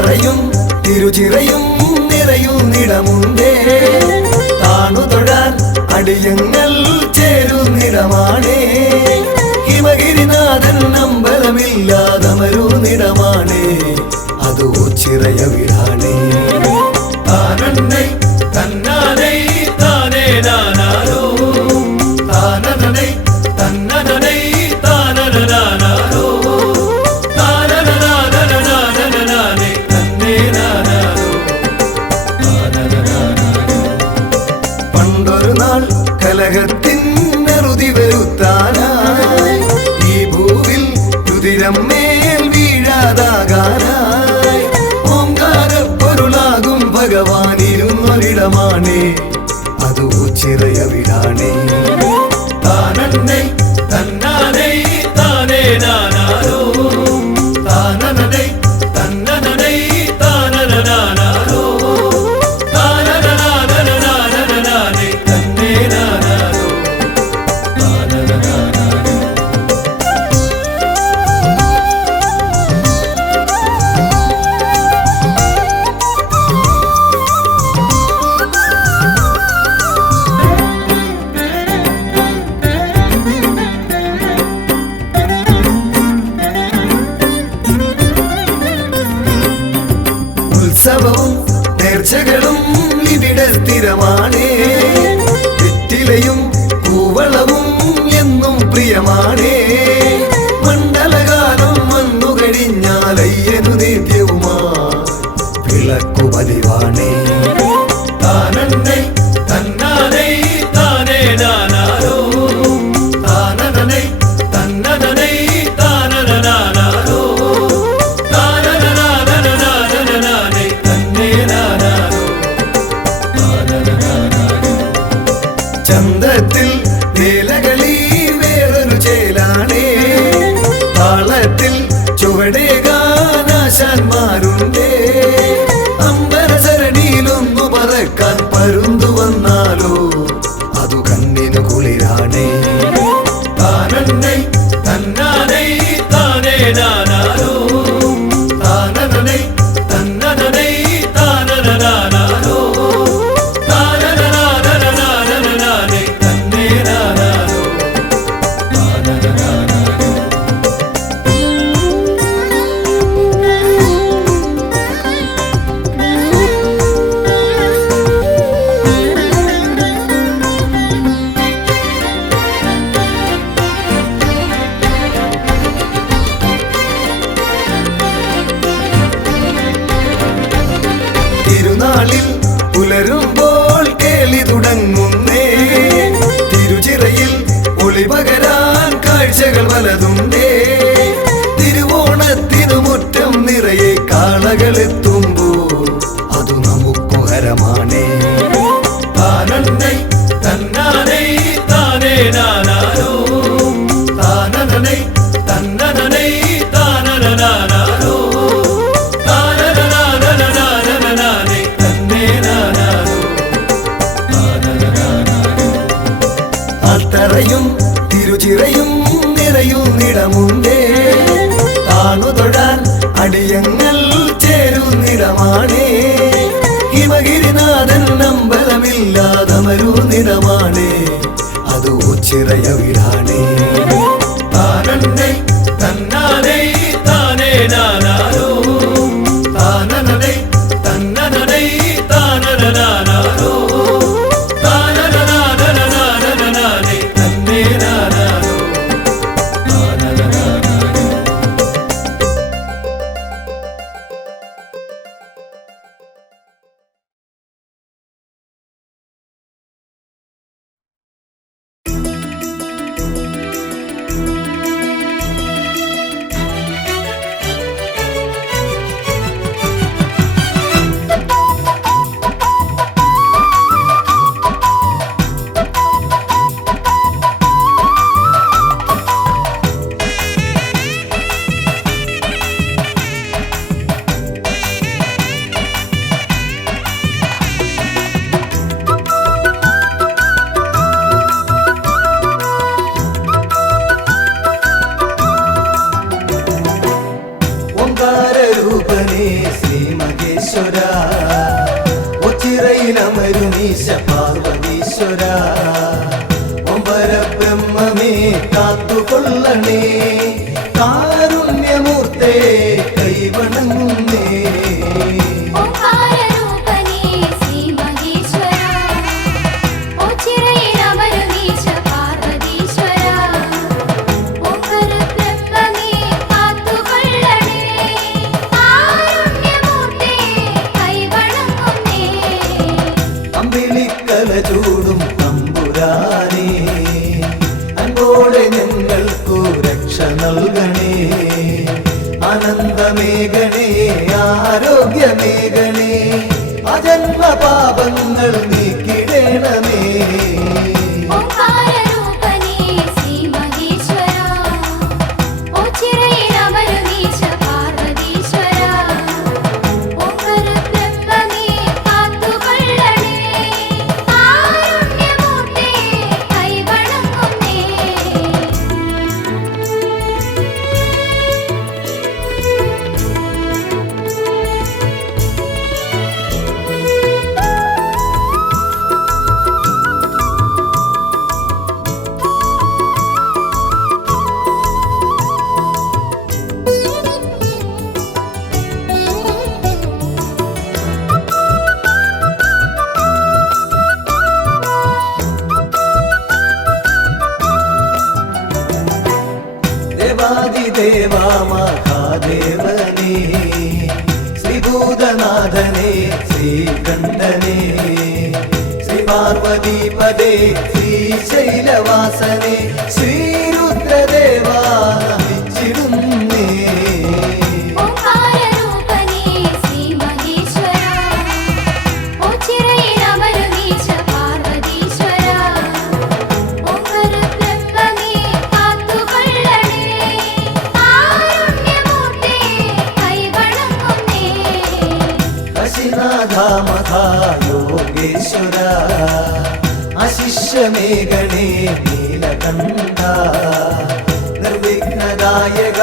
അത്തറയും തിരുചിറയും നിറയുന്നിടമുണ്ടേ. താണു തൊഴാൻ അടിയങ്ങൾ ചേരുന്നിടമാണേ. ഹിമഗിരിനാഥൻ അമ്പലമില്ലാതമരുന്നിടമാണേ. അത് ഓച്ചിറയ വീടാണേ. താനന്നൈ തന്നാനൈ താനേ നാനാരോ താനനൈ തന്നനൈ താനനാനാരോ താനനാനനാനനാനേ തന്നേ നാനാരോ താനനാനാരോ. പണ്ടൊരു നാൾ കലഹത്തിൻ നെറുതി വരുത്താനായി ഈ ഭൂവിൽ രുതിരം മേൽ വീഴാതാകാനായി ഓംകാരപ്പൊരുളാകും ഭഗവാനിരുന്നൊരിടമാണേ. അത് ഓച്ചിറയ വീടാണേ. താനന്നൈ തന്നാനൈ താനേ നാനാരോ താനനൈ തന്നനൈ താനനാനാരോ താനനാനനാനനാനേ തന്നേ നാനാരോ താനനാനാരോ. ഉത്സവവും നേർച്ചകളും ഇവിടെ സ്ഥിരമാണേ. വെറ്റിലയും കൂവളവും എന്നും പ്രിയമാണേ. മണ്ഡലകാലം വന്നു കഴിഞ്ഞാലയ്യനു നിത്യവുമാ വിളക്കു പതിവാണേ. താനന്നൈ തന്നാനൈ താനേ നാനാരോ താനനൈ തന്നനൈ താനനാനാരോ താനനാനനാനനാനേ തന്നേ നാനാരോ താനനാനാരോ. ചന്തത്തിൽ വേലകളി വേറൊരു ചേലാണേ. താളത്തിൽ ചുവടേകാനാശാന്മാരുണ്ടേ. അമ്പരസരണിയിലൊന്നു പറക്കാൻ പരുന്തു വന്നാലോ അതു കണ്ണിനു കുളിരാണേ. താനന്നൈ തന്നാനൈ താനേ നാനാരോ താനനൈ തന്നനൈ താനനാനാരോ താനനാനനാനനാനേ തന്നേ നാനാരോ താനനാനാരോ. തിരുനാളിൽ പുലരുമ്പോൾ കേളി തുടങ്ങുന്നേ. തിരുചിറയിൽ ഒളിപകരാൻ കാഴ്ചകൾ പലതുണ്ടേ. തിരുവോണത്തിനു മുറ്റം നിറയെ കാളകളെത്തുമ്പോൾ അതു നമുക്കു ഹരമാണേ. താനന്നൈ തന്നാനൈ താനേ നാനാരോ താനനൈ തന്നനൈ താനനാനാരോ താനനാനനാനനാനേ തന്നേ നാനാരോ താനനാനാരോ. അത്തറയും തിരുചിറയും നിറയുന്നിടമുണ്ടേ. താണു തൊഴാൻ അടിയങ്ങൾ ചേരുന്നിടമാണേ. ഹിമഗിരിനാഥൻ അമ്പലമില്ലാതമരുന്നിടമാണേ. അത് ഓച്ചിറയ വീടാണേ. താനന്നൈ തന്നാനൈ താനേ നാനാരോ താനനൈ തന്നനൈ താനനാനാരോ താനനാനനാനനാനേ തന്നേ നാനാരോ താനനാനാരോ. ഗണേശ പാർവതീശ്വര ഒമ്പര ബ്രഹ്മമേ കാത്തുകൊള്ളണേ കാരുണ്യമൂർത്തേ കൈവണങ്ങുന്നേ അമ്പിളിക്കല ചൂടും തമ്പുരാനേ അൻപോടെ ഞങ്ങൾക്കു രക്ഷ നൽകണേ ആനന്ദമേഘണേ ആരോഗ്യമേഘണേ അജന്മ പാപങ്ങൾ നീക്കിടണമേ ദേവാദിദേവാ മഹാദേവനേ ശ്രീഭൂതനാഥനേ ശ്രീകണ്ഠനേ ശ്രീപാർവതീപദേ ശ്രീശൈലവാസനേ ശ്രീരുദ്രദേവാ നമിച്ചിടുന്നേ യോഗേശ്വര അശിഷ്യമേഘനേ നീലകണ്ഠ നിർവിഘ്നദായക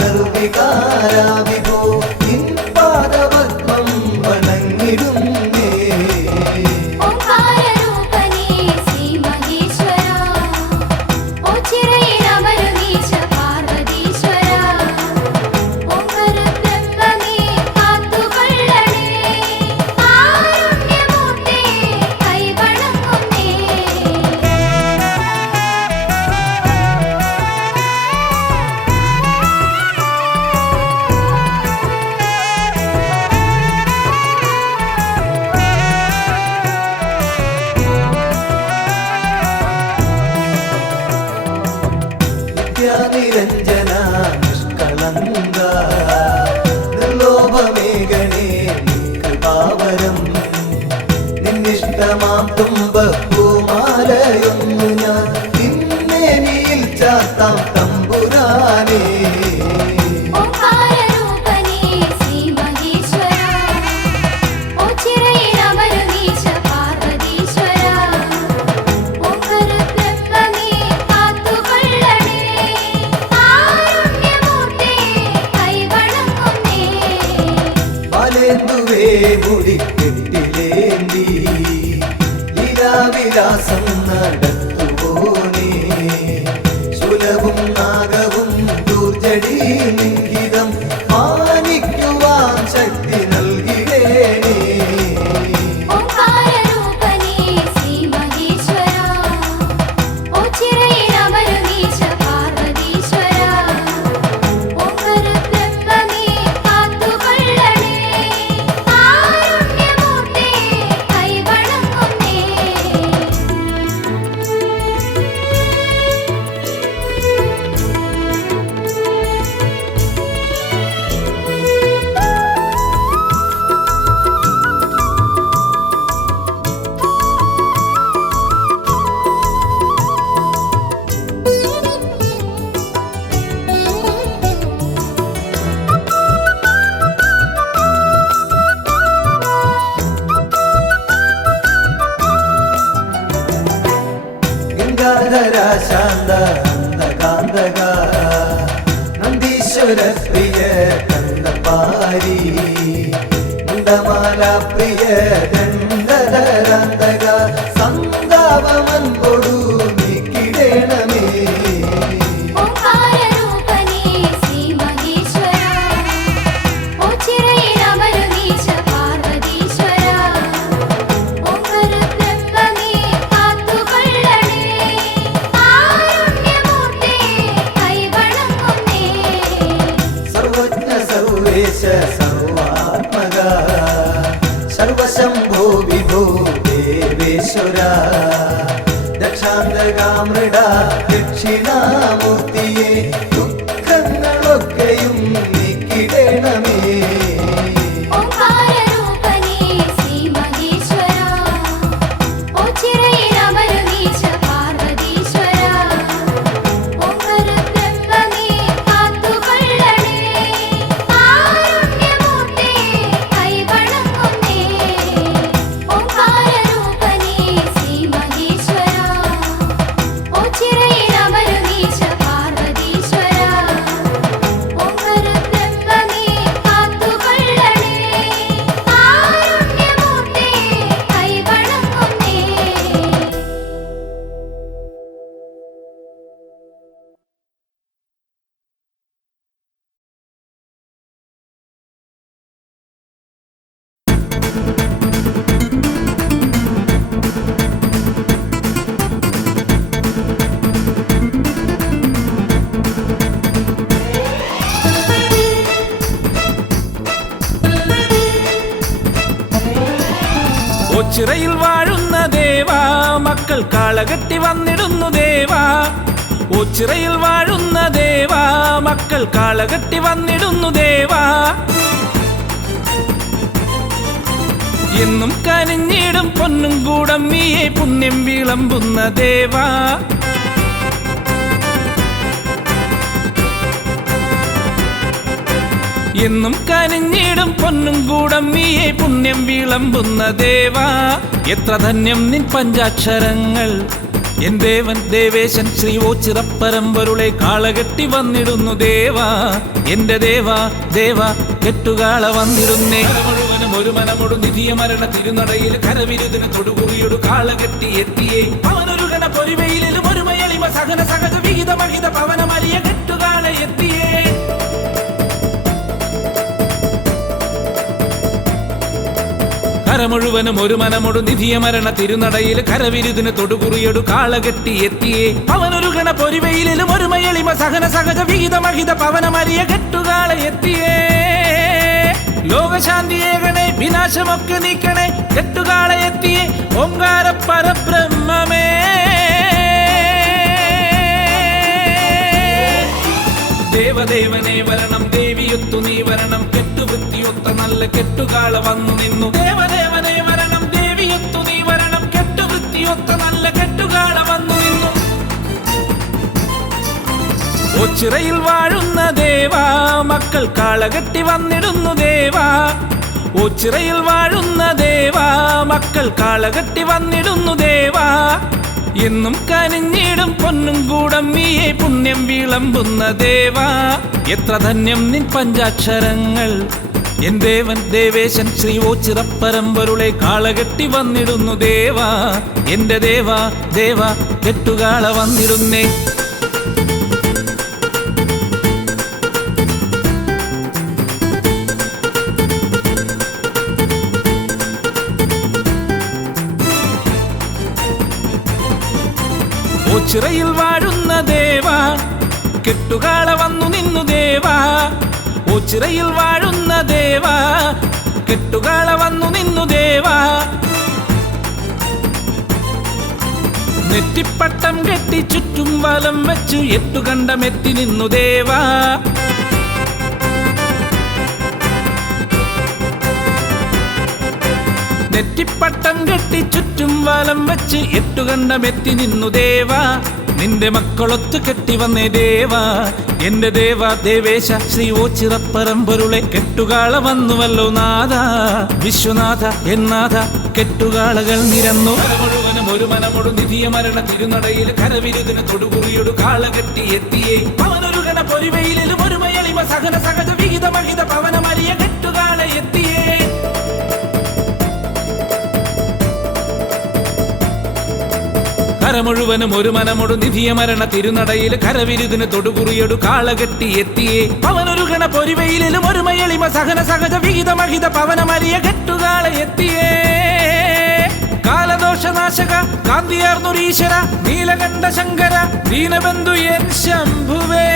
നിർവികാര വിഭോ നിൻ പാദപദ്മം വണങ്ങിടുന്നേ നിരഞ്ജന നിഷ്കളങ്ക നിർലോഭമേഘനേ കൃപാവരം നിന്നിഷ്ടമാം തുമ്പപ്പൂമാലയൊന്നു ഞാൻ നിന്നേനിയിൽ ചാത്താം തമ്പുരാനേ മുടിക്കെട്ടിലേന്തി ലീലാവിലാസം നടത്തുപോനേ ശുലവും നാഗവും ദൂർജടി ലിംഗിതം മാനിക്കുവാൻ ശക്തി നൽകിടേനേ ശാന്ത കാന്തക നന്ദീശ്വര പ്രിയ കന്ദപാരി ഗന്ധമാല പ്രിയ ഗന്ധധരാന്തക സന്താപമൻ കൊടു നീക്കിടേണമേ സർവാത്മക സർവശംഭോ വിഭോ ദേവേശ്വര ദക്ഷാന്തകാമൃഡ ദക്ഷിണാമൂർത്തിയെ ദുഃഖങ്ങളൊക്കെയും നീക്കിടേണമേ ഓച്ചിറയിൽ വാഴുന്ന ദേവാ മക്കൾ കാളകെട്ടി വന്നിടുന്നു ദേവാ ഓച്ചിറയിൽ വാഴുന്ന ദേവാ മക്കൾ കാളകെട്ടി വന്നിടുന്നു ദേവാ എന്നും കനിഞ്ഞിടും പൊന്നും കൂടം നീയെ പുണ്യം വിളമ്പുന്ന ദേവാ എന്നും കനിഞ്ഞിടും പൊന്നും കൂടം നീയെ പുണ്യം വിളമ്പുന്ന ദേവാ എത്ര ധന്യം നിൻ പഞ്ചാക്ഷരങ്ങൾ എൻ ദേവൻ ദേവേശൻ ശ്രീ ഓച്ചിറപ്പരമ്പൊരുളെ കാളകെട്ടി വന്നിടുന്നു ദേവാ എന്റെ ദേവാ ദേവാ കെട്ടുകാള വന്നിടുന്നേ മുഴുവനും ഒരു മനമൊടു നിധിയ മരണ തിരുനടയിൽ കരവിരുതിന് തൊടുകുറിയൊടു കാളകെട്ടി എത്തിയേ അവനൊരു ഗണ പൊരിവയിലും ഒരു മയളിമ സഹന സഹജ വിഹിത മഹിത പവനമലിയ കെട്ടുകാള എത്തിയേ കരമുഴുവനും ഒരു മനമൊടു നിധിയ മരണ തിരുനടയിൽ കരവിരുതിന് തൊടുകുറിയൊടു കാളകെട്ടി എത്തിയേ അവനൊരു ഗണ പൊരിവയിലും ഒരു മയളിമ സഹന സഹജ വിഹിത മഹിത പവനമലിയ കെട്ടുകാള എത്തിയേ ലോകശാന്തിയേകണേ വിനാശമൊക്കെ നീക്കണേ കെട്ടുകാള എത്തിയേ ഓംകാര പരബ്രഹ്മമേ ദേവദേവനെ വരണം ദേവിയൊത്തു നീ വരണം കെട്ടുവൃത്തിയൊത്ത നല്ല കെട്ടുകാള വന്നു നിന്നു ദേവദേവനെ വരണം ദേവിയൊത്തു നീ വരണം കെട്ടുവൃത്തിയൊത്ത നല്ല കെട്ടുകാള വന്നു നിന്നു ഓച്ചിറയിൽ വാഴുന്ന ദേവാ മക്കൾ കാളകെട്ടി വന്നിടുന്നു ദേവാ ഓച്ചിറയിൽ വാഴുന്ന ദേവാ മക്കൾ കാളകെട്ടി വന്നിടുന്നു ദേവാ എന്നും കനിഞ്ഞിടും പൊന്നും കൂടം നീയെ പുണ്യം വിളമ്പുന്ന ദേവാ എത്ര ധന്യം നിൻ പഞ്ചാക്ഷരങ്ങൾ എൻ ദേവൻ ദേവേശൻ ശ്രീ ഓച്ചിറപ്പരമ്പൊരുളെ കാളകെട്ടി വന്നിടുന്നു ദേവാ എന്റെ ദേവാ ദേവാ കെട്ടുകാള വന്നിടുന്നേ ഓച്ചിറയിൽ വാഴുന്ന ദേവാ കെട്ടുകാള വന്നു നിന്നു ദേവാ ഓച്ചിറയിൽ വാഴുന്ന ദേവാ കെട്ടുകാള വന്നു നിന്നു ദേവാ നെറ്റിപ്പട്ടം കെട്ടി ചുറ്റും വലം വെച്ചു എട്ടുകണ്ടമെത്തി നിന്നു ദേവാ നെറ്റിപ്പട്ടം കെട്ടി ചുറ്റും വലം വെച്ച് എട്ടുകണ്ടമെത്തി നിന്നു ദേവാ നിന്റെ മക്കളൊത്തു കെട്ടി വന്നേ ദേവാ എന്റെ ദേവാ ദേവേശ ശ്രീ ഓച്ചിറപ്പരമ്പൊരുളെ കെട്ടുകാള വന്നുവല്ലോ നാഥ വിശ്വനാഥ എന്നാഥ കെട്ടുകാളകൾ നിരന്നു മുഴുവനും ഒരു മനമൊടു നിധിയ മരണ തിരുനടയിൽ കരവിരുതിന് തൊടുകുറിയൊടു കാളകെട്ടി എത്തിയേ അവനൊരു ഗണ പൊരിവയിലും ഒരു മയളിമ സഹന സഹജ വിഹിത മഹിത പവനമലിയ കെട്ടുകാള എത്തിയേ കരമുഴുവനും ഒരു മനമൊടു നിധിയ മരണ തിരുനടയിൽ കരവിരുതിന് തൊടുകുറിയൊടു കാളകെട്ടി എത്തിയേ അവനൊരു ഗണ പൊരിവയിലും ഒരു മയളിമ സഹന സഹജ വിഹിതമഹിത പവനമരിയ കെട്ടുകാളെ എത്തിയേ കാലദോഷനാശക കാന്തിയാർന്നൊരീശ്വര നീലകണ്ഠ ശങ്കര ദീനബന്ധു എൻ ശംഭുവേ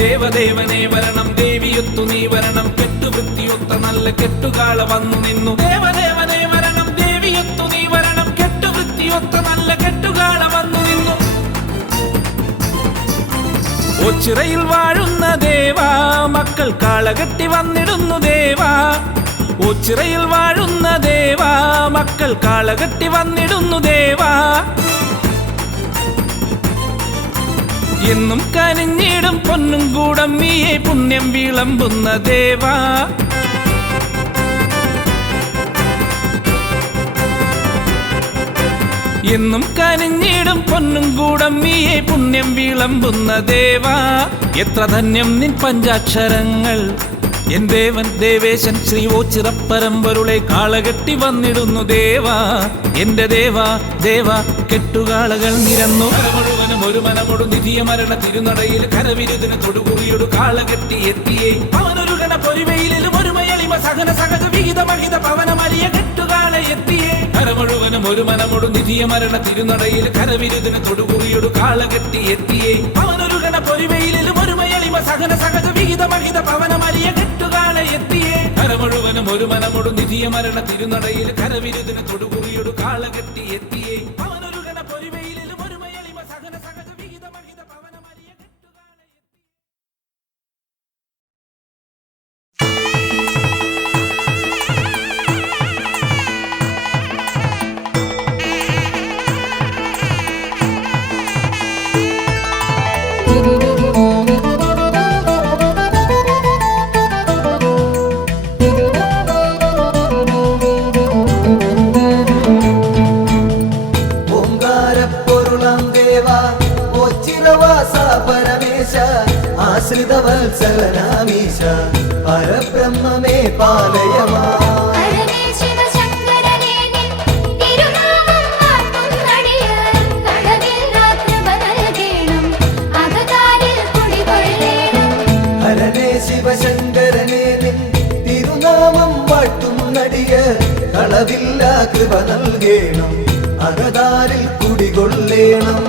ദേവദേവനേ വരണം ദേവിയൊത്തു നീ വരണം കെട്ടുവൃത്തിയൊത്ത നല്ല കെട്ടുകാള വന്നു നിന്നു ദേവദേവനേ വരണം ദേവിയൊത്തു നീ വരണം കെട്ടുവൃത്തിയൊത്ത നല്ല കെട്ടുകാള വന്നു നിന്നു ഓച്ചിറയിൽ വാഴുന്ന ദേവാ മക്കൾ കാളകെട്ടി വന്നിടുന്നു ദേവാ ഓച്ചിറയിൽ വാഴുന്ന ദേവാ മക്കൾ കാളകെട്ടി വന്നിടുന്നു ദേവാ എന്നും കനിഞ്ഞിടും പൊന്നും കൂടം നീയെ പുണ്യം വിളമ്പുന്ന ദേവാ എന്നും കനിഞ്ഞിടും പൊന്നും കൂടം നീയെ പുണ്യം വിളമ്പുന്ന ദേവാ എത്ര ധന്യം നിൻ പഞ്ചാക്ഷരങ്ങൾ എൻ ദേവൻ ദേവേശൻ ശ്രീ ഓച്ചിറപ്പരമ്പൊരുളെ കാളകെട്ടി വന്നിടുന്നു ദേവാ എന്റെ ദേവാ ദേവാ കെട്ടുകാളകൾ നിരന്നു മുഴുവനും ഒരു മനമൊടു നിധിയ മരണ തിരുനടയിൽ കരവിരുതിന് തൊടുകുറിയൊടു കാളകെട്ടി എത്തിയേ അവനൊരു ഗണ പൊരിവയിലും ഒരു മയളിമ സഹന സഹജ വിഹിതമഹിത പവനമരിയ കെട്ടുകാളെ എത്തിയേ കരമുഴുവനും ഒരു മനമൊടു നിധിയ മരണ തിരുനടയിൽ കരവിരുതിന് തൊടുകുറിയൊടു കാളകെട്ടി എത്തിയേ അവനൊരു ഗണ പൊരിവയിലും ഒരു മയളിമ സഹന സഹജ വിഹിതമഹിത പവനമരിയ കെട്ടുകാളെ എത്തിയേ കരമുഴുവനും ഒരു മനമൊടു നിധിയ മരണ തിരുനടയിൽ കരവിരുതിന് തൊടുകുറിയൊടു കാളകെട്ടി എത്തിയേ അവനൊരു ഗണ പൊരിവയിലും ഒരു മയളിമ സഹന സഹജ വിഹിതമഹിത പവനമരിയ കെട്ടുകാളെ ആശ്രിതവത്സലനാമീശ പരബ്രഹ്മമേ പാലയമാ ഹരനേ ശിവശങ്കരനേ നിൻ തിരുനാമം വാഴ്ത്തും നടിയ കളവില്ല കൃപ നൽകേണം അകതാരിൽ കുടികൊള്ളേണം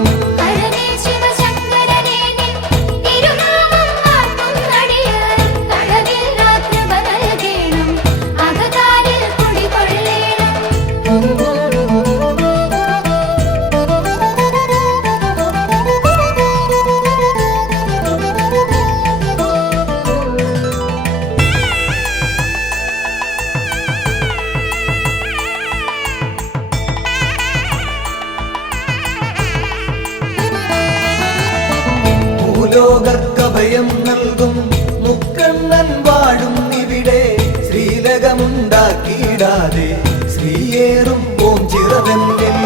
ലോകർക്കഭയം നൽകും മുക്കണ്ണൻ വാഴും ഇവിടെ ശ്രീലകമുണ്ടാക്കിയിടാതെ ശ്രീയേറും ഓം ചിറവെന്നിൽ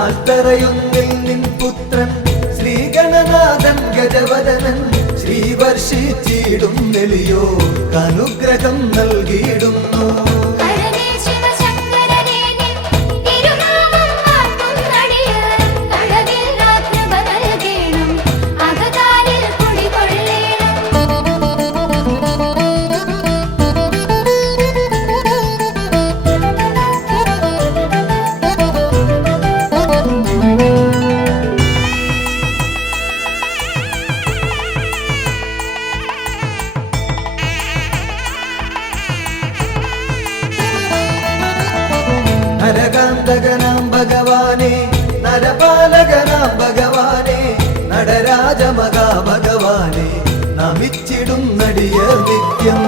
ആൽത്തറയൊന്നിൽ നിൻ പുത്രൻ ശ്രീഗണനാഥൻ ഗജവദനൻ ശ്രീവർഷിച്ചിടും നെളിയോ അനുഗ്രഹം നൽകിയിടുന്നു നരകാന്തകനാം ഭഗവാനെ നരപാലകനാം ഭഗവാനെ നടരാജമകാ ഭഗവാനെ നമിച്ചിടും നടിയർ നിത്യം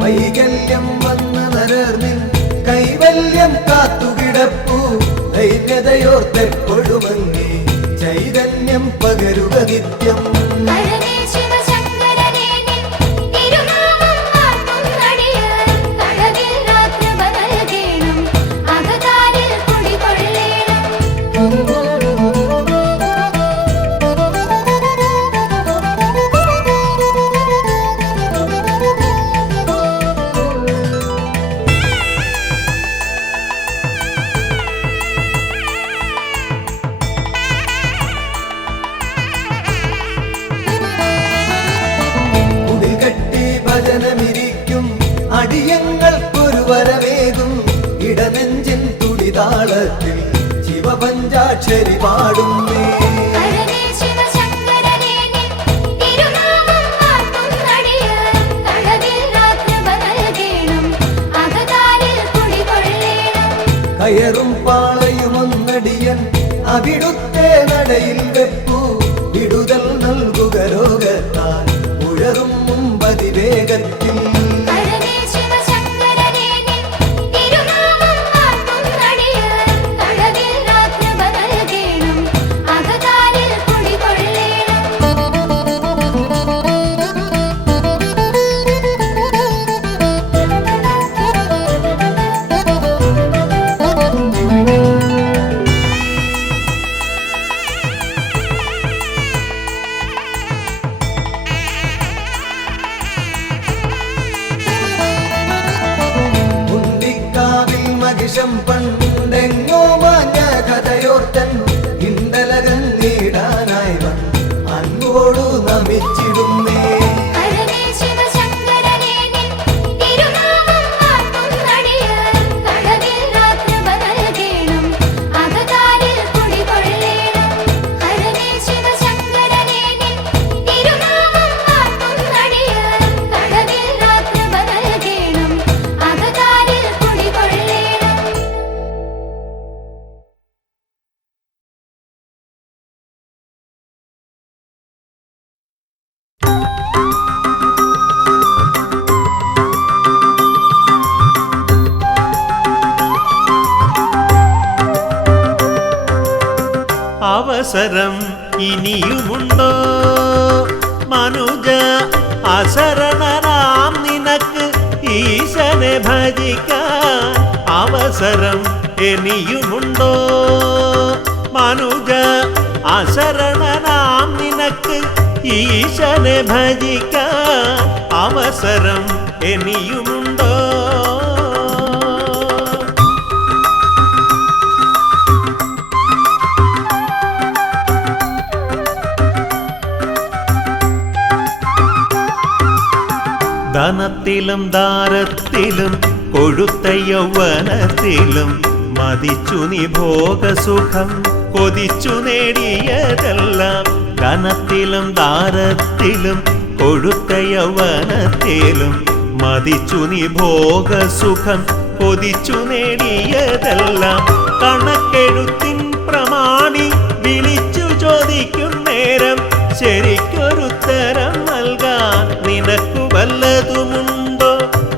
വൈകല്യം വന്ന നരർനിൻ കൈവല്യം കാത്തുകിടപ്പു ദൈന്യതയോർത്തെപ്പൊഴുമങ്ങി ചൈതന്യം പകരുക നിത്യം ശിവശങ്കരനേ ഞങ്ങൾക്കൊരു വരവേകും ഇടനെഞ്ചിൻ തുടിതാളത്തിൽ ശിവപഞ്ചാക്ഷരി പാടുന്നേ. കയറും പാളയുമൊന്നടിയൻ അവിടുത്തെ നടയിൽ വെപ്പു വിടുതൽ നൽകുക രോഗത്താൽ ഉഴറും മുമ്പതിവേഗത്തിൽ. പണ്ടെങ്ങോ മാഞ്ഞ കഥയോർത്തൻ ഇണ്ടലകന്നിടാനായി വന്ന് അങ്ങോടു നമിച്ചിടുന്നേ. അവസരം ഇനിയുമുണ്ടോ മനുജ അശരണനാം നിനക്ക് ഈശനെ ഭജിക്കാൻ? അവസരം ഇനിയുമുണ്ടോ മനുജ അശരണനാം നിനക്ക് ഈശനെ ഭജിക്കാൻ? അവസരം ഇനിയുമുണ്ടോ? ധനത്തിലും ദാരത്തിലും കൊഴുത്ത യൗവനത്തിലും മതിച്ചു നീ ഭോഗസുഖം കൊതിച്ചു നേടിയതെല്ലാം. ധനത്തിലും ദാരത്തിലും കൊഴുത്ത യൗവനത്തിലും മതിച്ചു നീ ഭോഗസുഖം കൊതിച്ചു നേടിയതെല്ലാം. കണക്കെഴുത്തിൻ പ്രമാണി വിളിച്ചു ചോദിക്കും നേരം ശരിക്കൊരുത്തരം നൽകാൻ നിനക്കു വല്ലതുമുണ്ടോ?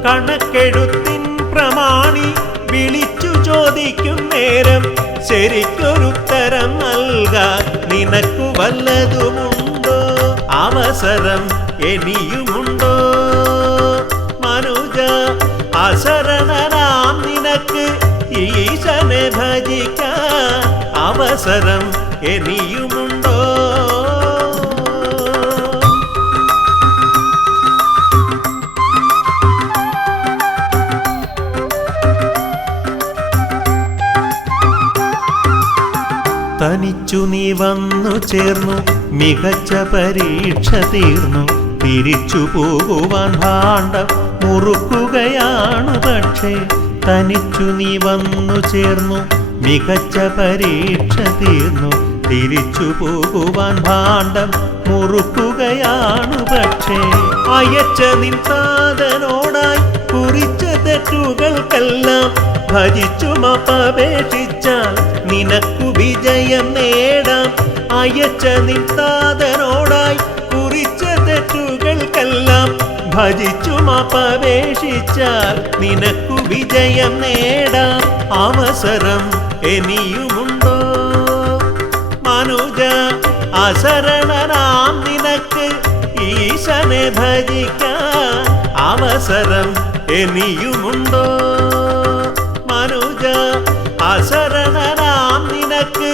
കണക്കെഴുത്തിൻ പ്രമാണി വിളിച്ചു ചോദിക്കും നേരം ശരിക്കൊരുത്തരം നൽകാൻ നിനക്കു വല്ലതുമുണ്ടോ? അവസരം ഇനിയുമുണ്ടോ മനുജ അശരണനാം നിനക്ക് ഈശനെ ഭജിക്കാൻ? അവസരം ഇനിയുമുണ്ടോ? തനിച്ചു നീ വന്നു ചേർന്നു മികച്ച പരീക്ഷ തീർന്നു തിരിച്ചു പോകുവാൻ ഭാണ്ഡം മുറുക്കുകയാണു. പക്ഷേ തനിച്ചു നീ വന്നു ചേർന്നു മികച്ച പരീക്ഷ തീർന്നു തിരിച്ചു പോകുവാൻ ഭാണ്ഡം മുറുക്കുകയാണു. പക്ഷേ അയച്ച നിൻ സാധനോടായി കുറിച്ച തെറ്റുകൾക്കെല്ലാം ഭജിച്ചു മാപ്പപേക്ഷിച്ചാൽ നിനക്കു വിജയം നേടാം. അയച്ച നിൻ താതനോടായി കുറിച്ച തെറ്റുകൾക്കെല്ലാം ഭജിച്ചു മാപ്പപേക്ഷിച്ചാൽ നിനക്കു വിജയം നേടാം. അവസരം ഇനിയുമുണ്ടോ മനുജ അശരണനാം നിനക്ക് ഈശനെ ഭജിക്കാൻ? അവസരം ഇനിയുമുണ്ടോ മനുജ അശരണനാം നിനക്ക്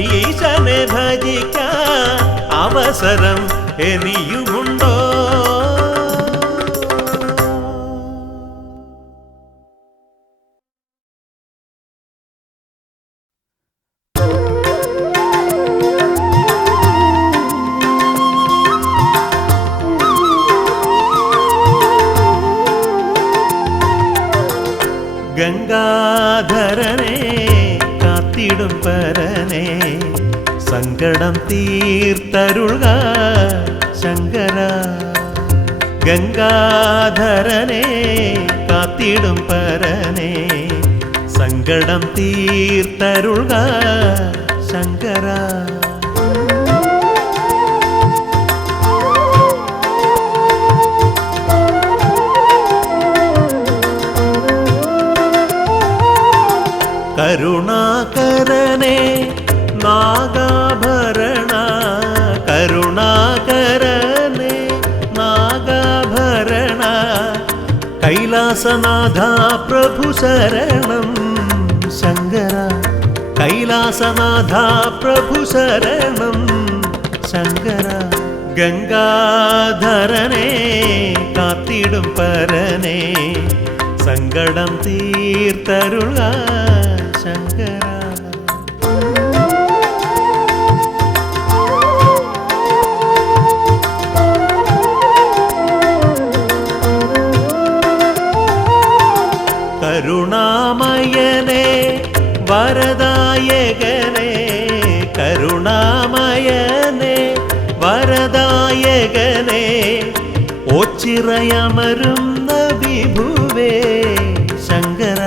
ഈശനെ ഭജിക്കാൻ? അവസരം ഇനിയുമുണ്ടോ? ഗംഗാധരനെ കാത്തിടും പരനെ സങ്കടം തീർത്തരുൾക ശങ്കര ഗംഗാധരനെ കാത്തിടും പരനെ സങ്കടം തീർത്തരുൾക ശങ്കര കരുണാകരനെ നാഗാഭരണ കരുണാകരനെ നാഗാഭരണ കൈലാസനാഥ പ്രഭു ശരണം ശങ്കര കൈലാസനാഥ പ്രഭു ശരണം ശങ്കര ഗംഗാധരനെ കാത്തിടും പരനെ സങ്കടം തീർത്തരുൾക ശങ്കര കരുണാമയനെ വരദായകനെ കരുണാമയനെ വരദായകനെ ഓച്ചിറയമരുന്ന വിഭുവേ ശങ്കര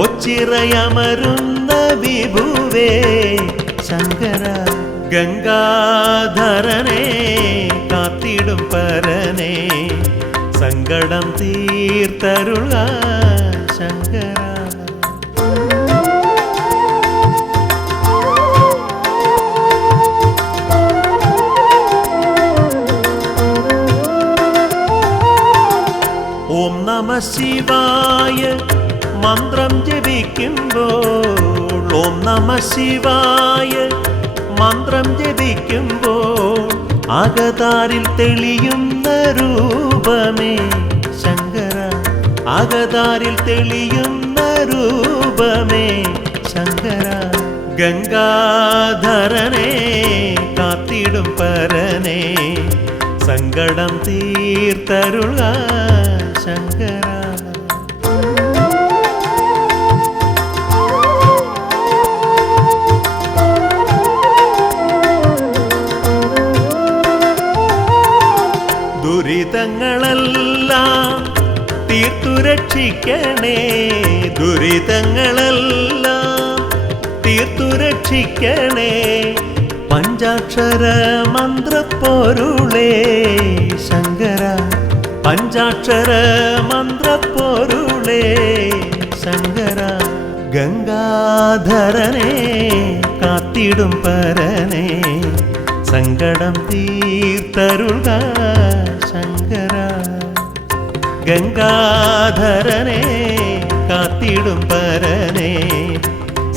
ഓച്ചിറയമരുന്ന വിഭുവേ ശങ്കര ഗംഗാധരനെ കാത്തിടും പരനെ സങ്കടം തീർത്തരുൾക ശങ്കര ഓം നമ ശിവായ മന്ത്രം ജപിക്കുമ്പോൾ ഓം നമ ശിവായ മന്ത്രം ജപിക്കുമ്പോൾ അകതാരിൽ തെളിയുന്ന രൂപമേ ശങ്കര അകതാരിൽ തെളിയുന്ന രൂപമേ ശങ്കര ഗംഗാധരനെ കാത്തിടും പരനെ സങ്കടം തീർത്തരുൾക ശങ്കര ദുരിതങ്ങളെല്ലാം തീർത്തു രക്ഷിക്കണേ ദുരിതങ്ങളെല്ലാം തീർത്തു രക്ഷിക്കണേ പഞ്ചാക്ഷര മന്ത്രപ്പൊരുളേ ശങ്കര പഞ്ചാക്ഷര മന്ത്രപ്പൊരുളേ ശങ്കര ഗംഗാധരനെ കാത്തിടും പരനെ സങ്കടം തീർത്തരുൾക ശങ്കര ഗംഗാധരനെ കാത്തിടും പരനെ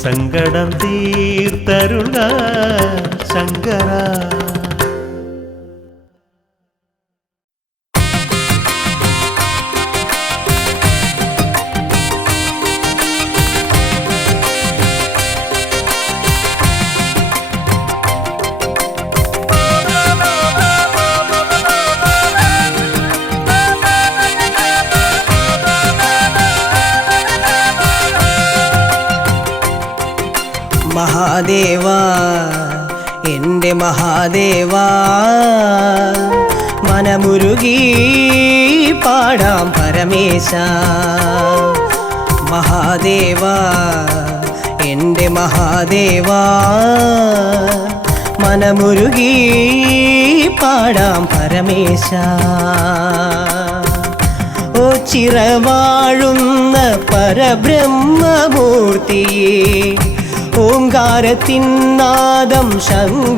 സങ്കടം തീർത്തരുൾക ശങ്കര മഹാദേവാ എൻ്റെ മഹാദേവാ മനമുരുകി പാടാം പരമേശ മഹാദേവാ എൻ്റെ മഹാദേവാ മനമുരുകി പാടാം പരമേശ ഓ ചിറവാഴുന്ന പരബ്രഹ്മമൂർത്തിയേ ഓംകാരത്തിന്നാദം ശംഖാലുണർത്തവേ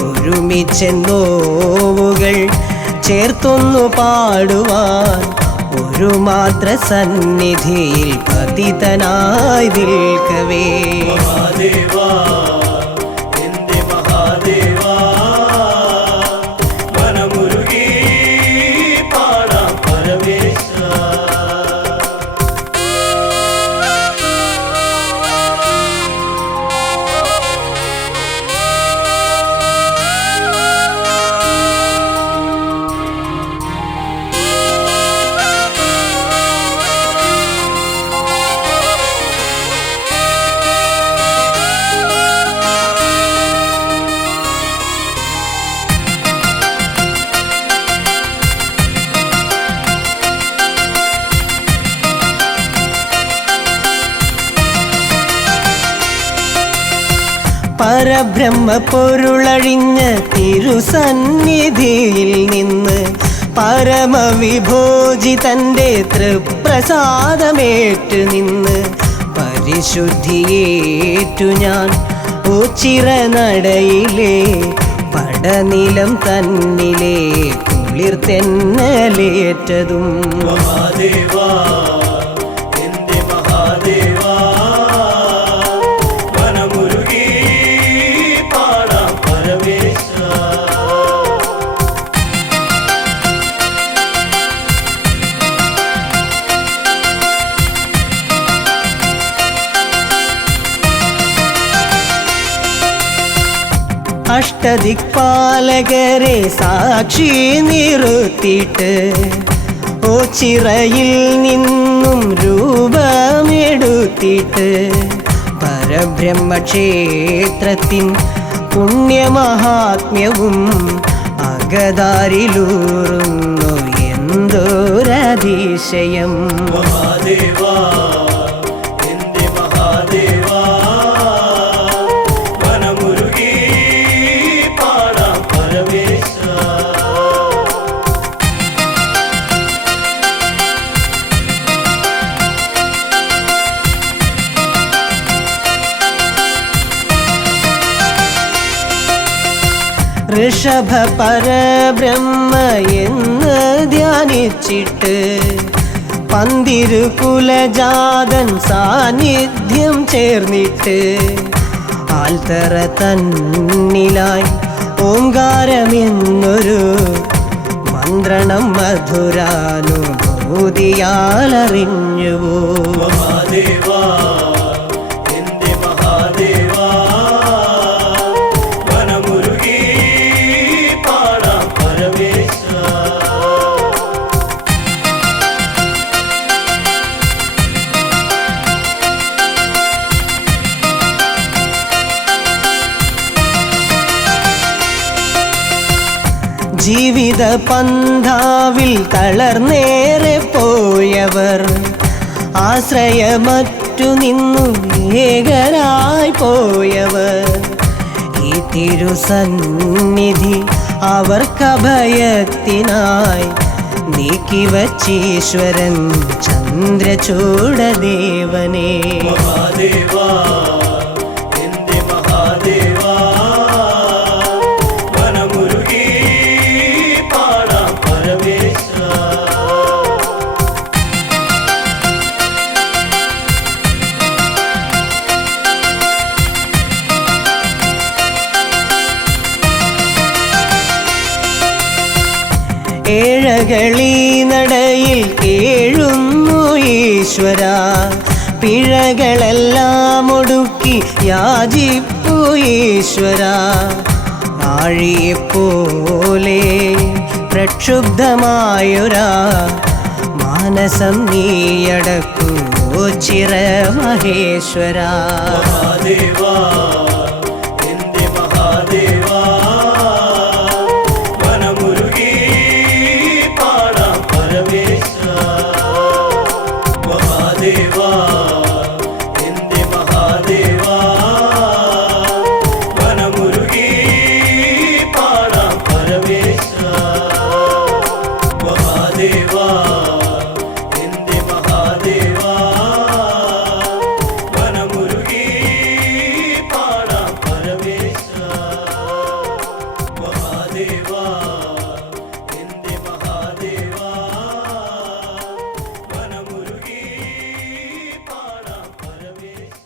ഒരുമിച്ചെന്നോവുകൾ ചേർത്തൊന്നു പാടുവാൻ ഒരു മാത്ര സന്നിധിയിൽ പതിതനായി നിൽക്കവേ മഹാദേവാ എൻ്റെ മഹാദേവാ മനമുരുകി പാടാം പരമേശ പരബ്രഹ്മ പൊരുളഴിഞ്ഞ തിരുസന്നിധിയിൽ നിന്ന് പരമവിഭോജി തൻ്റെ തൃപ്രസാദമേറ്റു നിന്ന് പരിശുദ്ധിയേറ്റു ഞാൻ ഓച്ചിറ നടയിലെ പടനിലം തന്നിലെ കുളിർത്തെന്നലേറ്റതും മഹാദേവാ എന്റെ മഹാദേവാ വനമുരുകി പാടാം പരമേശ അഷ്ടദിക്പാലകരെ സാക്ഷി നിർത്തിയിട്ട് ഓച്ചിറയിൽ നിന്നും രൂപമെടുത്തിട്ട് പരബ്രഹ്മക്ഷേത്രത്തിൻ പുണ്യമഹാത്മ്യവും അകതാരിലൂറുന്നു എന്തൊരതിശയം മഹാദേവാ എന്റെ മഹാദേവാ വനമുരുകി പാടാം പരമേശ ഋഷഭ പരബ്രഹ്മ എന്ന് ധ്യാനിച്ചിട്ട് പന്തിരുകുലജാതൻ സാന്നിധ്യം ചേർന്നിട്ട് ആൽത്തറ തന്നിലായി ഓംകാരമെന്നൊരു മന്ത്രണം മധുരാനുഭൂതിയാലറിഞ്ഞുവോ മഹാദേവാ എന്റെ മഹാദേവാ വനമുരുകി പാടാം പരമേശ ജീവിത പന്ഥാവിൽ തളർന്നേറെ പോയവർ ആശ്രയമറ്റു നിന്നു ഏകരായി പോയവർ ഈ തിരുസന്നിധി അവർക്കഭയത്തിനായി നീക്കിവച്ചീശ്വരൻ ചന്ദ്രചൂഡദേവനേ മഹാദേവാ എന്റെ മഹാദേവാ വനമുരുകി പാടാം പരമേശ ഏഴകളീ നടയിൽ കേഴുന്നു ഈശ്വര പിഴകളെല്ലാം ഒടുക്കി യാചിപ്പു ഈശ്വര ആഴിയെപ്പോലെ പ്രക്ഷുബ്ധമായൊരാ മാനസം നീയടക്കൂ ചിര മഹേശ്വര മഹാദേവാ എന്റെ മഹാദേവാ വനമുരുകി പാടാം പരമേശ മഹാദേവാ എന്റെ മഹാദേവാ വനമുരുകി പാടാം പരമേശ മഹാദേവാ എന്റെ മഹാദേവാ വനമുരുകി പാടാം പരമേശ മഹാദേവാ എന്റെ മഹാദേവാ വനമുരുകി പാടാം പരമേശ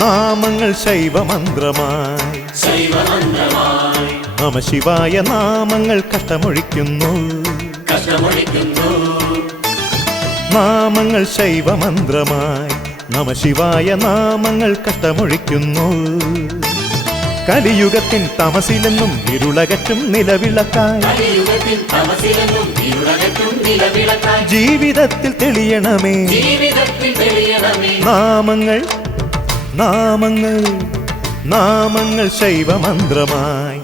നാമങ്ങൾ ശൈവമന്ത്രമായി നമ ശിവായ നാമങ്ങൾ കഷ്ടമൊഴിക്കുന്നു നാമങ്ങൾ ശൈവമന്ത്രമായി നമശിവായ നാമങ്ങൾ കഷ്ടമൊഴിക്കുന്നു. കലിയുഗത്തിൻ തമസിലെന്നും ഇരുളകറ്റും നിലവിളക്കായി ജീവിതത്തിൽ തെളിയണമേ നാമങ്ങൾ നാമങ്ങൾ നാമങ്ങൾ ശൈവമന്ത്രമായി.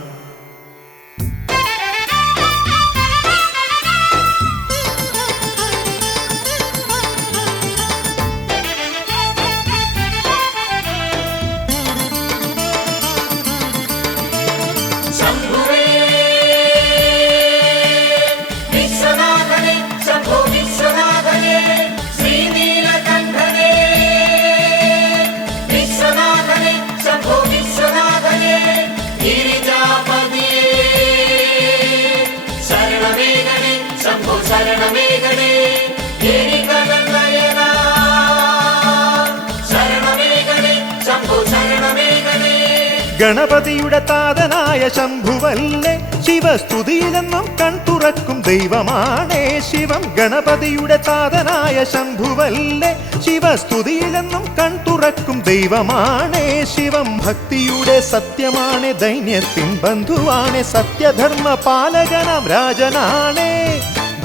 ഗണപതിയുടെ താതനായ ശംഭുവല്ലേ ശിവസ്തുതിയിലെന്നും കൺതുറക്കും ദൈവമാണേ ശിവം. ഗണപതിയുടെ താതനായ ശംഭുവല്ലേ ശിവസ്തുതിയിലെന്നും കൺതുറക്കും ദൈവമാണേ ശിവം. ഭക്തിയുടെ സത്യമാണ് ദൈന്യത്തിൻ ബന്ധുവാണ് സത്യധർമ്മ പാലകനാം രാജനാണേ.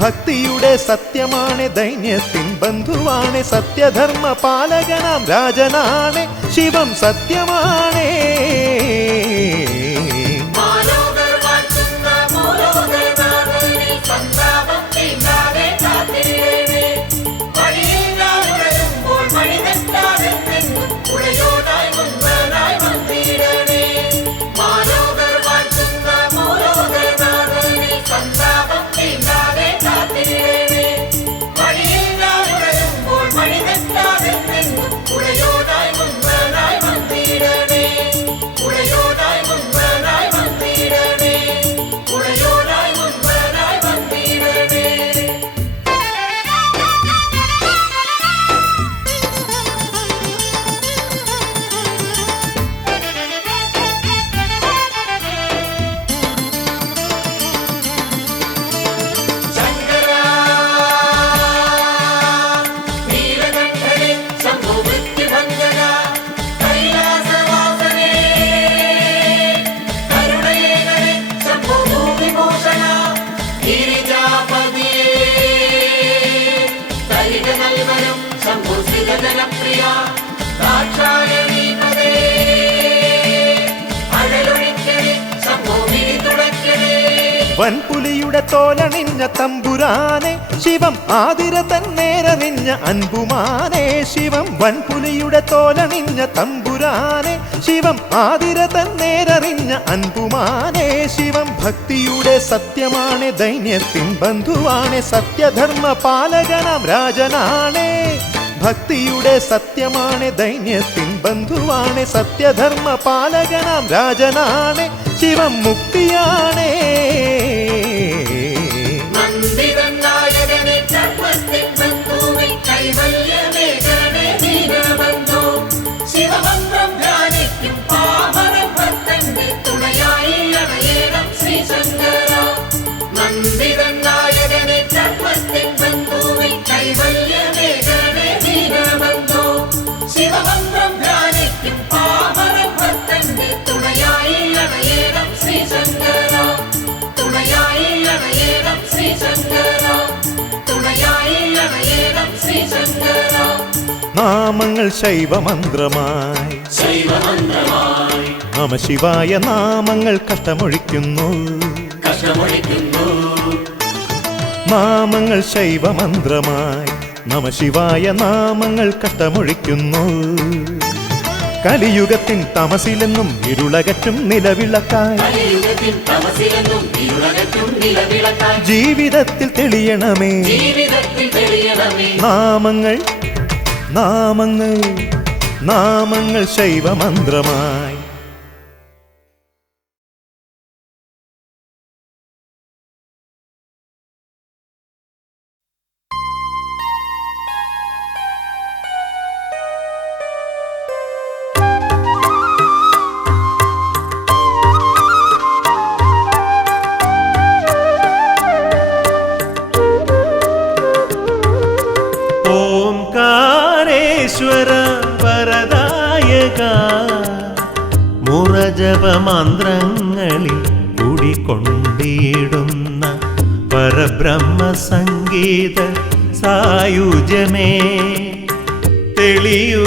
ഭക്തിയുടെ സത്യമാണ് ദൈന്യത്തിൻ ബന്ധുവാണ് സത്യധർമ്മ പാലകനാം രാജനാണ് ശിവം സത്യമാണേ. വൻപുലിയുടെ തോലണിഞ്ഞ തമ്പുരാനെ ശിവം ആതിര തന്നേരറിഞ്ഞ അൻപുമാനെ ശിവം. വൻപുലിയുടെ തോലണിഞ്ഞ തമ്പുരാനെ ശിവം ആതിര തന്നേരറിഞ്ഞ അൻപുമാനെ ശിവം. ഭക്തിയുടെ സത്യമാണ് ദൈന്യത്തിൻ ബന്ധുവാണ് സത്യധർമ്മ പാലകനാം രാജനാണേ. ഭക്തിയുടെ സത്യമാണ് ദൈന്യത്തിൻ ബന്ധുവാണ് സത്യധർമ്മ പാലകനാം രാജനാണ് ശിവം മുക്തിയാണേ. നാമങ്ങൾ ശൈവമന്ത്രമായി നമശിവായ നാമങ്ങൾ കഷ്ടമൊഴിക്കുന്നു. നാമങ്ങൾ ശൈവമന്ത്രമായി നമശിവായ നാമങ്ങൾ കഷ്ടമൊഴിക്കുന്നു. കലിയുഗത്തിൻ തമസിലെന്നും ഇരുളകറ്റും നിലവിളക്കായി ജീവിതത്തിൽ തെളിയണമേ നാമങ്ങൾ നാമങ്ങൾ നാമങ്ങൾ ശൈവമന്ത്രമായി. ജപമന്ത്രങ്ങളിൽ കുടികൊണ്ടിടുന്ന പരബ്രഹ്മ സംഗീത സായുജ്യമേ, തെളിയൂ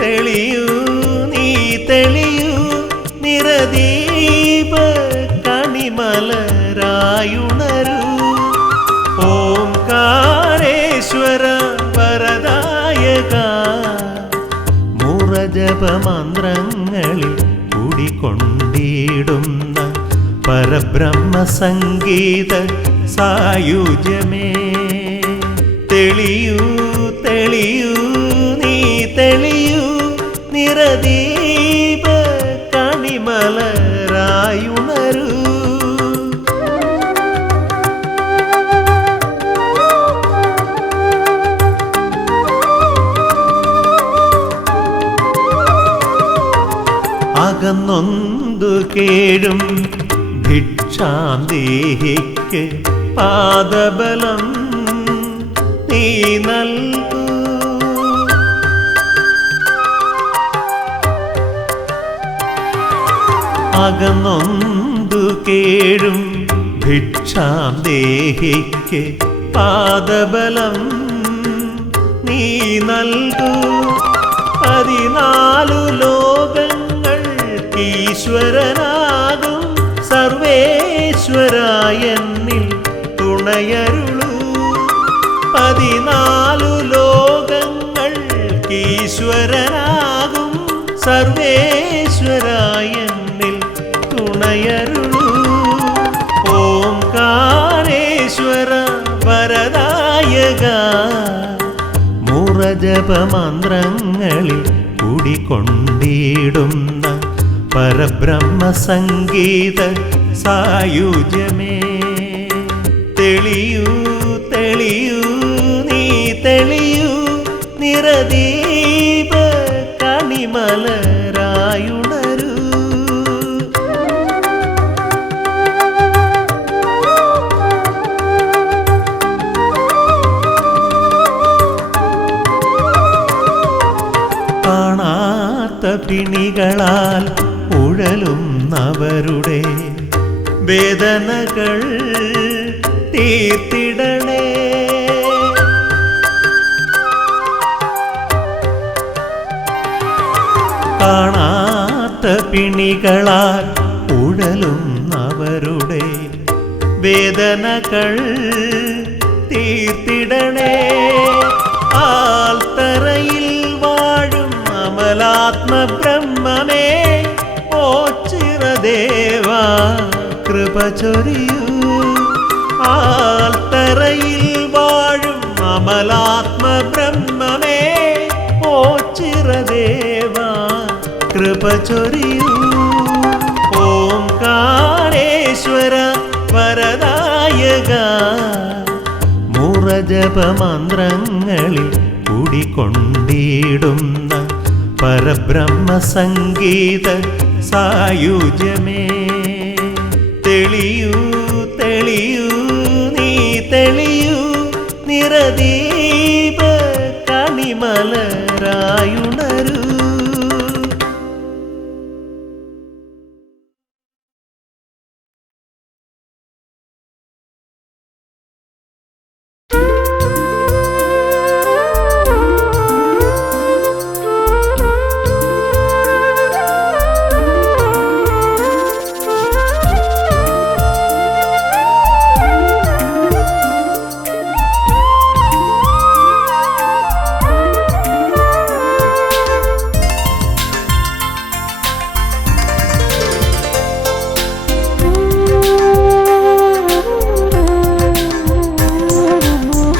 തെളിയൂ നീ തെളിയൂ, നിറദീപ കണിമലരായുണരൂ. ഓംകാരേശ്വര വരദായക, മുറജപമന്ത്രങ്ങളിൽ കുടികൊണ്ടിടുന്ന പരബ്രഹ്മ സംഗീത സായുജ്യമേ, തെളിയൂ തെളിയൂ നീ തെളിയൂ, നിറദീപ കണിമലരായുണരൂ. അകന്നൊന്തു കേഴും ഭിക്ഷാന്തേഹിക്ക് പാദബലം നീ നൽകൂ. അകന്നൊന്തു കേഴും ഭിക്ഷാന്തേഹിക്ക് പാദബലം നീ നൽകൂ. 14 ലോകങ്ങൾ ഈശ്വരനാകും സർവേശ്വരായെന്നിൽ തുണയരുളൂ. 14 ലോകങ്ങൾ ഈശ്വരനാകും സർവേശ്വരായെന്നിൽ തുണയരുളൂ. ഓംകാരേശ്വര വരദായക, മുറജപമന്ത്രങ്ങളിൽ കുടികൊണ്ടിടുന്ന പരബ്രഹ്മ സംഗീത സായുജ്യമേ, തെളിയൂ തെളിയൂ നീ തെളിയൂ, നിറദീപ കണിമലരായുണരൂ. കാണാത്ത പിണികളാൽ ഉഴലുന്നവരുടെ വേദനകൾ തീർത്തിടണേ. കാണാത്ത പിണികളാൽ ഉഴലുന്നവരുടെ വേദനകൾ തീർത്തിടണേ. ആൽത്തറയിൽ വാഴും അമലാത്മബ്രഹ്മമേ, ഓ ചിറദേവാ കൃപ ചൊരിയൂ. ആൽത്തറയിൽ വാഴും അമലാത്മബ്രഹ്മമേ, ഓ ചിറദേവാ കൃപ ചൊരിയൂ. ഓംകാരേശ്വര വരദായക, മുറജപമന്ത്രങ്ങളിൽ കുടികൊണ്ടിടുന്ന പരബ്രഹ്മ സംഗീത സായുജ്യമേ, തെളിയൂ തെളിയൂ നീ തെളിയൂ, നിറദീപ കണിമലരായുണരൂ.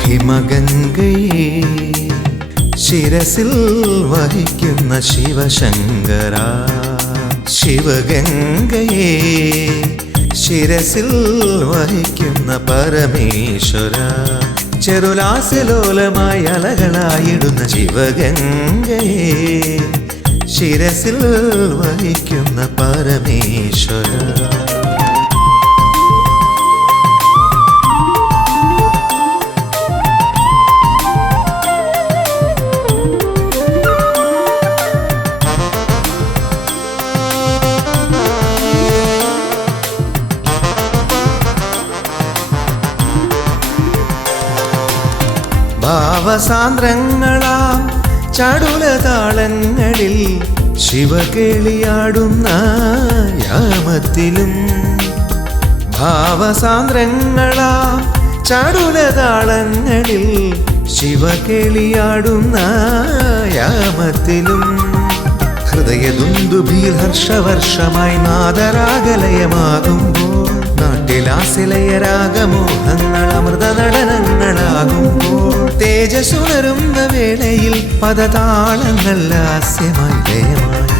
ഹിമഗംഗയെ ശിരസിൽ വഹിക്കുന്ന ശിവശങ്കര, ശിവഗംഗയെ ശിരസിൽ വഹിക്കുന്ന പരമേശ്വര, ചെറുലാസ്യലോലമായി അലകളായിടുന്ന ശിവഗംഗയെ ശിരസിൽ വഹിക്കുന്ന പരമേശ്വര. ഭാവസാന്ദ്രങ്ങളാം ചടുലതാളങ്ങളിൽ ശിവകേളിയാടുന്ന യാമത്തിലും ഭാവസാന്ദ്രങ്ങളാം ചടുലതാളങ്ങളിൽ ശിവകേളിയാടുന്ന യാമത്തിലും ഹൃദയദുന്ദുഭിയിൽ ഹർഷവർഷമായി നാദരാഗലയമാകുമ്പോൾ നാട്ടിലാസിലയ രാഗമോഹങ്ങൾ അമൃത നടനങ്ങളാകുമ്പോൾ തേജസ്സുണരുന്ന വേളയിൽ പദതാളങ്ങൾ ലാസ്യമായി ലയമായി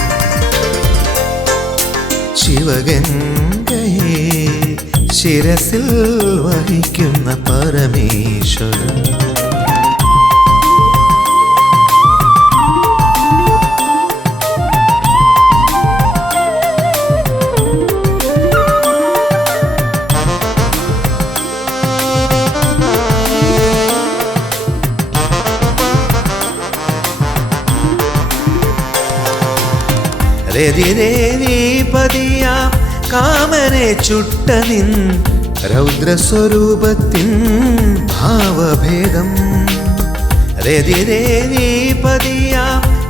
ശിവഗംഗയെ ശിരസിൽ വഹിക്കുന്ന പരമേശ്വരൻ രതിരേവീപതിയാം കാമനെ ചുട്ട നിൻ രൗദ്രസ്വരൂപത്തിൻ ഭാവഭേദം രതിരേവീപതിയാം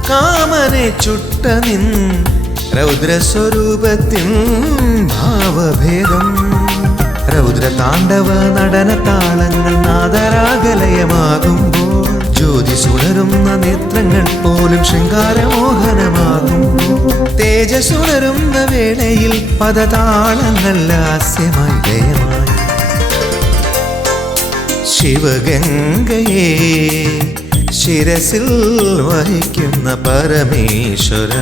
കാമനെ ചുട്ട നിൻ രൗദ്രസ്വരൂപത്തിൻ ഭാവഭേദം രൗദ്രതാണ്ഡവ നടന താളങ്ങൾ നാദരാഗലയമാകുമ്പോൾ ജ്യോതി സുണരുന്ന നേത്രങ്ങൾ പോലും ശൃംഗാരമോഹനമാകുമ്പോൾ തേജസ്സുണരുന്ന വേളയിൽ പദതാളങ്ങൾ ലാസ്യമായി ലയമായി ശിവഗംഗയെ ശിരസിൽ വഹിക്കുന്ന പരമേശ്വര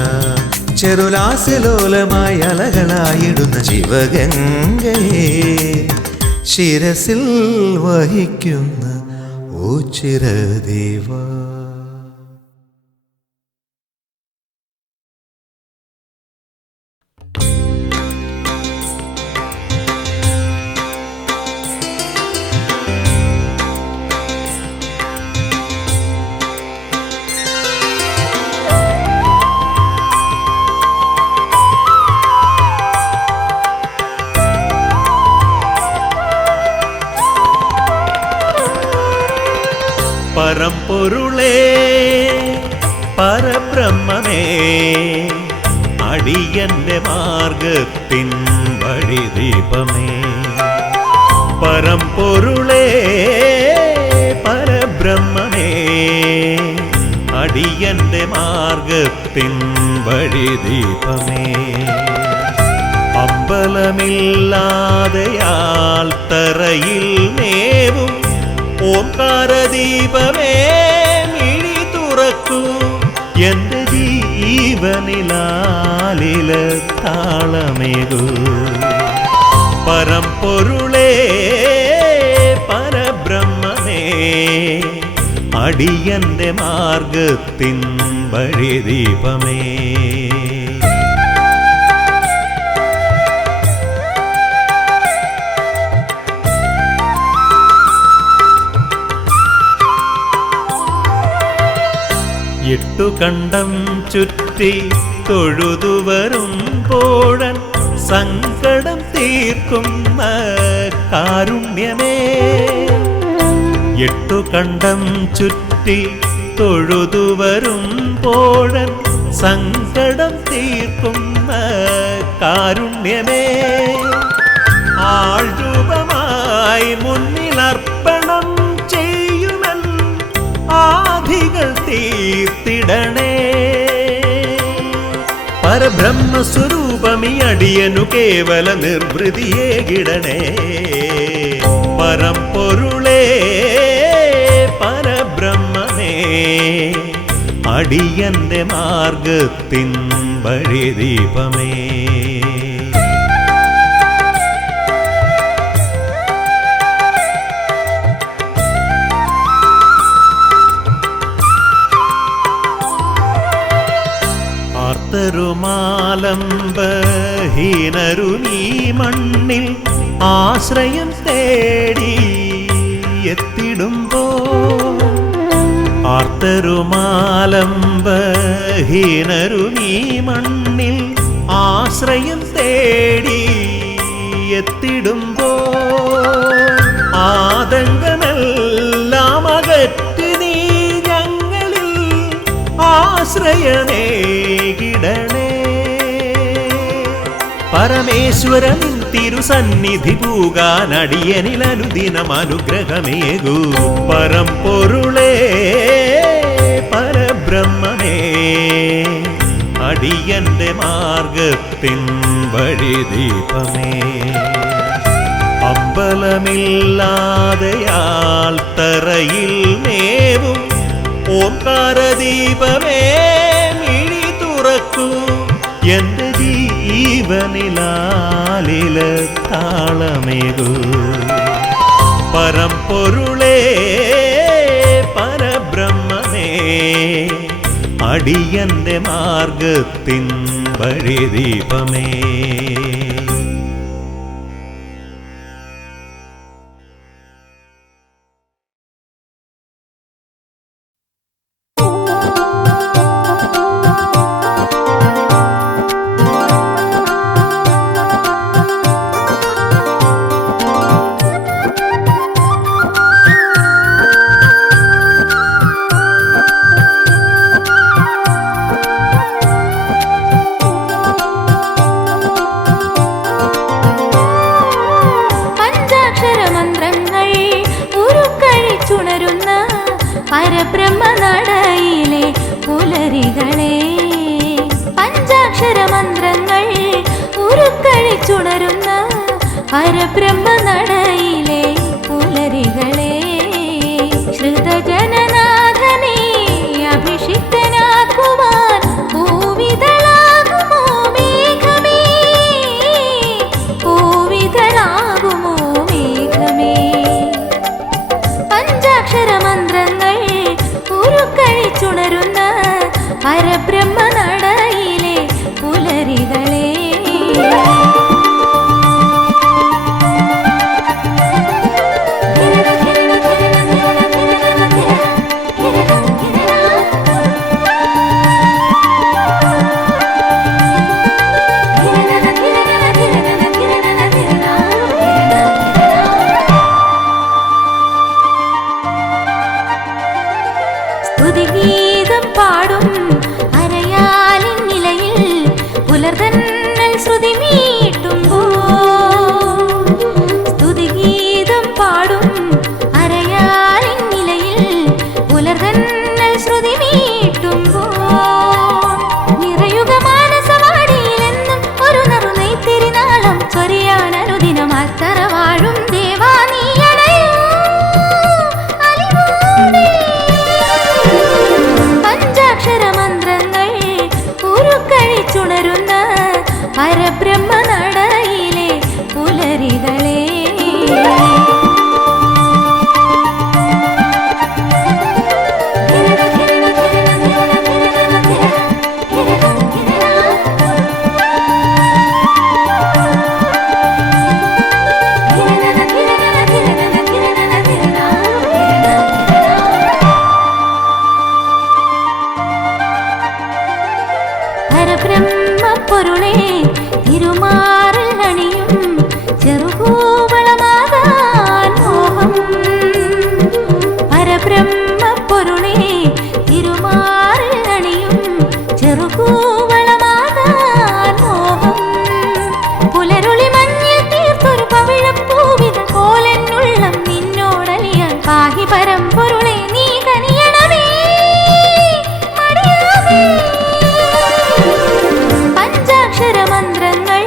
ചെറുലാസ്യലോലമായി അലകളായിടുന്ന ശിവഗംഗയെ ശിരസിൽ വഹിക്കുന്ന ഓ ചിരദേവാ പരമ്പൊരുളേ പരബ്രഹ്മമേ അടിയന്റെ മാർഗത്തിൻ വഴിദീപമേ പരമ്പൊരുളേ പരബ്രഹ്മമേ അടിയന്റെ മാർഗത്തിൻ വഴിദീപമേ അമ്പലമില്ലാതെയാൽ തറയിൽ മേവും ഓംകാരദീപമേ മിഴി തുറക്കൂ എന്റെ ജീവനിലാലില താളമേകൂ പരമ്പൊരുളേ പരബ്രഹ്മമേ അടിയന്റെ മാർഗത്തിൻ വഴിദീപമേ എട്ടു കണ്ടം ചുറ്റി തൊഴുതു വരുമ്പോഴൻ സങ്കടം തീർക്കുന്ന കാരുണ്യമേ എട്ടു കണ്ടം ചുറ്റി തൊഴുതു വരുമ്പോഴൻ സങ്കടം തീർക്കുന്ന കാരുണ്യമേ ആൾരൂപമായി മുന്നിലർപ്പണം ചെയ്യുമൻ ആധികൾ തീർത്തിടണേ പരബ്രഹ്മസ്വരൂപമീ അടിയനു കേവല നിർവൃതിയേകിടണേ പരമ്പൊരുളേ പരബ്രഹ്മമേ അടിയന്റെ മാർഗത്തിൻ വഴിദീപമേ ആർത്തരുമാലംബഹീനരു നീ മണ്ണിൽ ആശ്രയം തേടി എത്തിടുമ്പോൾ ആർത്തരുമാലംബഹീനരു നീ മണ്ണിൽ ആശ്രയം തേടി എത്തിടുമ്പോൾ ആതങ്കമെല്ലാം അകറ്റി ആശ്രയമേകിടണേ. പരമേശ്വരൻ തിരുസന്നിധി പൂകാൻ അടിയനിൽ അനുദിനം അനുഗ്രഹമേകൂ. പരമ്പൊരുളേ പരബ്രഹ്മമേ, അടിയന്റെ മാർഗത്തിൻ വഴിദീപമേ. അമ്പലമില്ലാതെയാൽ തറയിൽ മേവും ഓംകാരദീപമേ, മിഴി തുറക്കൂ. എന്റെ ജീവനിലാലില താളമേകൂ. പരമ്പൊരുളേ പരബ്രഹ്മമേ, അടിയന്റെ മാർഗത്തിൻ വഴിദീപമേ. പരബ്രഹ്മനടയിലെ പുലരികളെ, പഞ്ചാക്ഷരമന്ത്രങ്ങൾ ഉരുക്കഴിച്ചുണരുന്ന പരബ്രഹ്മനടയിലെ പുലരികളെ, ശ്രുതജനനാഥനെ അഭിഷിക്തനാക്കുവാൻ പൂവിതളാകുമോ മേഘമേ, പൂവിതളാകുമോ മേഘമേ. പഞ്ചാക്ഷരമന്ത്രങ്ങൾ ഉരുക്കഴിച്ചുണരുന്ന പരബ്രഹ്മനടയിലെ പുലരികളെ. സ്തുതിഗീതം പാടും അരയാലിൻ നിലയിൽ പുലർതന്നൽ ശ്രുതി മീട്ടുമ്പോൾ, സ്തുതിഗീതം പാടും അരയാലിൻ നിലയിൽ പുലർതന്നൽ ശ്രുതി മീട്ടുമ്പോൾ, നിറയുക മാനസവാടിയിലെന്നും ഒരു നറുനെയ്ത്തിരിനാളം ചൊരിയാൻ അനുദിനം അത്തറ വാഴും ദേവാ നീ അണയൂ അലിവോടെ. പഞ്ചാക്ഷരമന്ത്രങ്ങൾ ഉരുക്കഴിച്ചുണരുന്ന പരബ്രഹ്മനടയിലെ പുലരികളെ. പരബ്രഹ്മപ്പൊരുളേ തിരുമാറിൽ അണിയും ചെറുകൂവളമാകാൻ മോഹം. പരബ്രഹ്മപ്പൊരുളേ തിരുമാറിൽ അണിയും ചെറുകൂവളമാകാൻ മോഹം. പുലരുളി മഞ്ഞിൽ തീർത്തൊരു പവിഴപ്പൂവിത പോലെന്നുള്ളം നിന്നോടലിയാൻ പാഹി പരമ്പൊരുളേ നീ കനിയണമേ മടിയാമേ. പഞ്ചാക്ഷരമന്ത്രങ്ങൾ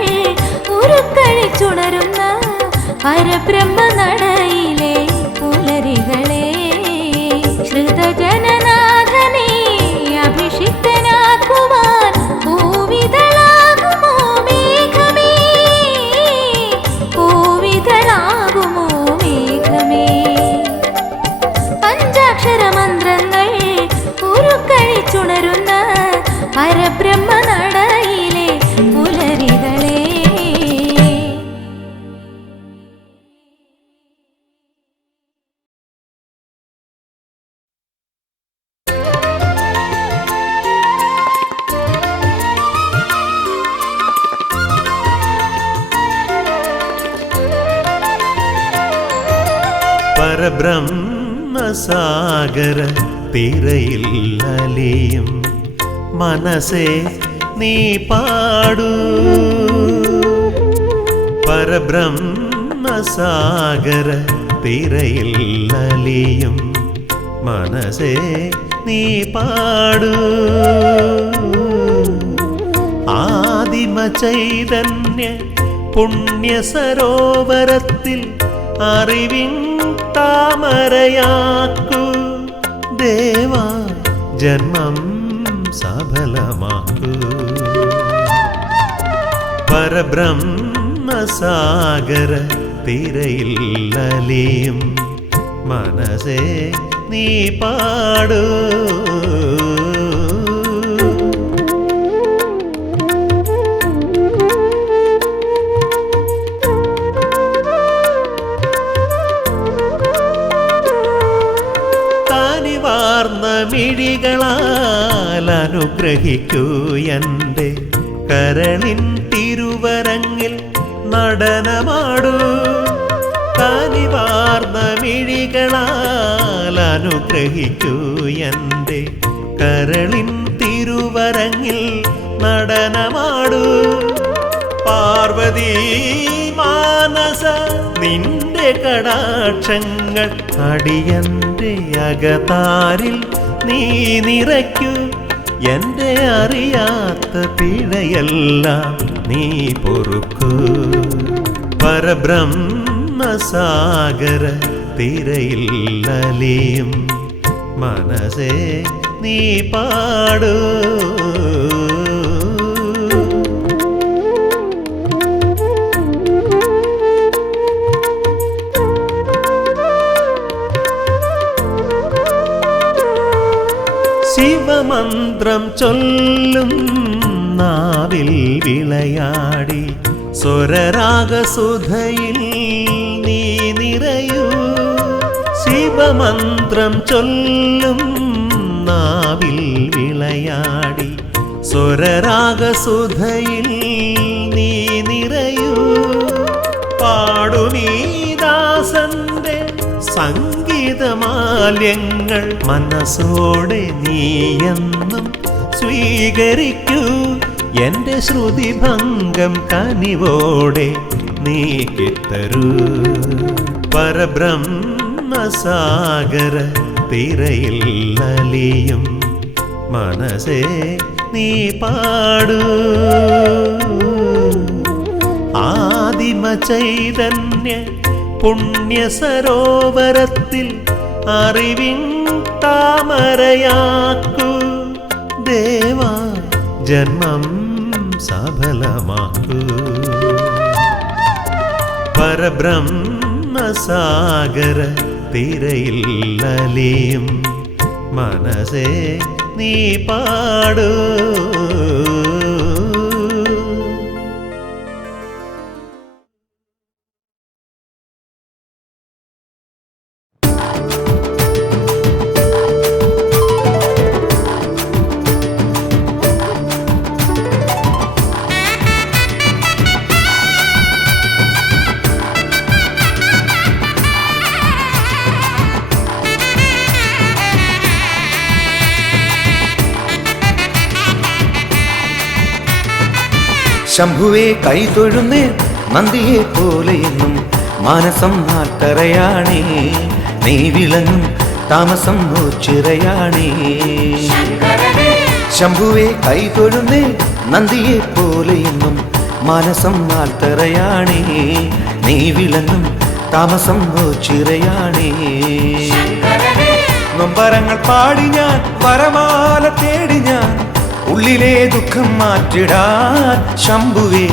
ഉരുക്കഴിച്ചുണരുന്ന പരബ്രഹ്മനടയിലെ പുലരികളെ, ശ്രുതജനനാഥനെ അഭിഷിക്തനാക്കുവാൻ പൂവിതളാകുമോ മേഘമേ, പൂവിതളാകുമോ മേഘമേ. പഞ്ചാക്ഷരമന്ത്രങ്ങൾ ഉരുക്കഴിച്ചുണരുന്ന പരബ്രഹ്മനടയിലെ പുലരികളെ. പരബ്രഹ്മസാഗര തിരയിൽ അലിയും മനസ്സേ നീ പാടൂ പരബ്രഹ്മസാഗര തിരയിൽ അലിയും മനസ്സേ നീ പാടൂ ആദിമ ചൈതന്യ പുണ്യ സരോവരത്തിൽ അറിവിൻ താമരയാക്കൂ ദേവാ ജന്മം സഫലമാക്കൂ പരബ്രഹ്മസാഗര തിരയിൽ അലിയും മനസ്സേ നീ പാടൂ താനിവാർന്ന മിഴികളാൽ അനുഗ്രഹിക്കൂ എൻ്റെ കരളിൻ തിരുവരങ്ങിൽ നടനമാടൂ താനിവാർന്ന മിഴികളാൽ അനുഗ്രഹിക്കൂ എൻ്റെ കരളിൻ തിരുവരങ്ങിൽ നടനമാടൂ പാർവതീ മാനസ നിന്റെ കടാക്ഷങ്ങൾ അടിയന്റെ അകതാരിൽ നീ നിറയ്ക്കൂ എൻ്റെ അറിയാത്ത പിഴയെല്ലാം നീ പൊറുക്കൂ പരബ്രഹ്മസാഗര തിരയിൽ അലിയും മനസ്സേ നീ പാടൂ ശിവമന്ത്രം ചൊല്ലും നാവിൽ വിളയാടി സ്വരരാഗസുധയിൽ നീ നിറയൂ ശിവമന്ത്രം ചൊല്ലും നാവിൽ വിളയാടി സ്വരരാഗസുധയിൽ നീ നിറയൂ പാടുമീ ദാസന്റെ സംഗീതമാല്യങ്ങൾ മനസ്സോടെ നീയെന്നും സ്വീകരിക്കൂ എൻ്റെ ശ്രുതിഭംഗം കനിവോടെ നീക്കിത്തരൂ പരബ്രഹ്മസാഗര തിരയിൽ അലിയും മനസ്സേ നീ പാടൂ ആദിമ ചൈതന്യ പുണ്യ സരോവരത്തിൽ അറിവിൻ താമരയാക്കൂ ദേവാ ജന്മം സഫലമാക്കൂ പരബ്രഹ്മസാഗര തിരയിൽ അലിയും മനസ്സേ നീ പാടൂ ശംഭുവേ കൈതൊഴുന്നേ നന്ദിയെ പോലെയെന്നും മാനസം നാട്ടറയാണേ നീ വിളങ്ങും താമസം ചിറയാണേ ശംഭുവേ കൈതൊഴുന്നേ നന്ദിയെ പോലെയെന്നും മാനസം നാട്ടറയാണേ നീ വിളങ്ങും താമസം ചിറയാണേ നൊമ്പരങ്ങൾ പാടി ഞാൻ വരമാല തേടി ഞാൻ ഉള്ളിലെ ദുഃഖം മാറ്റിടാൻ ശംഭുവേ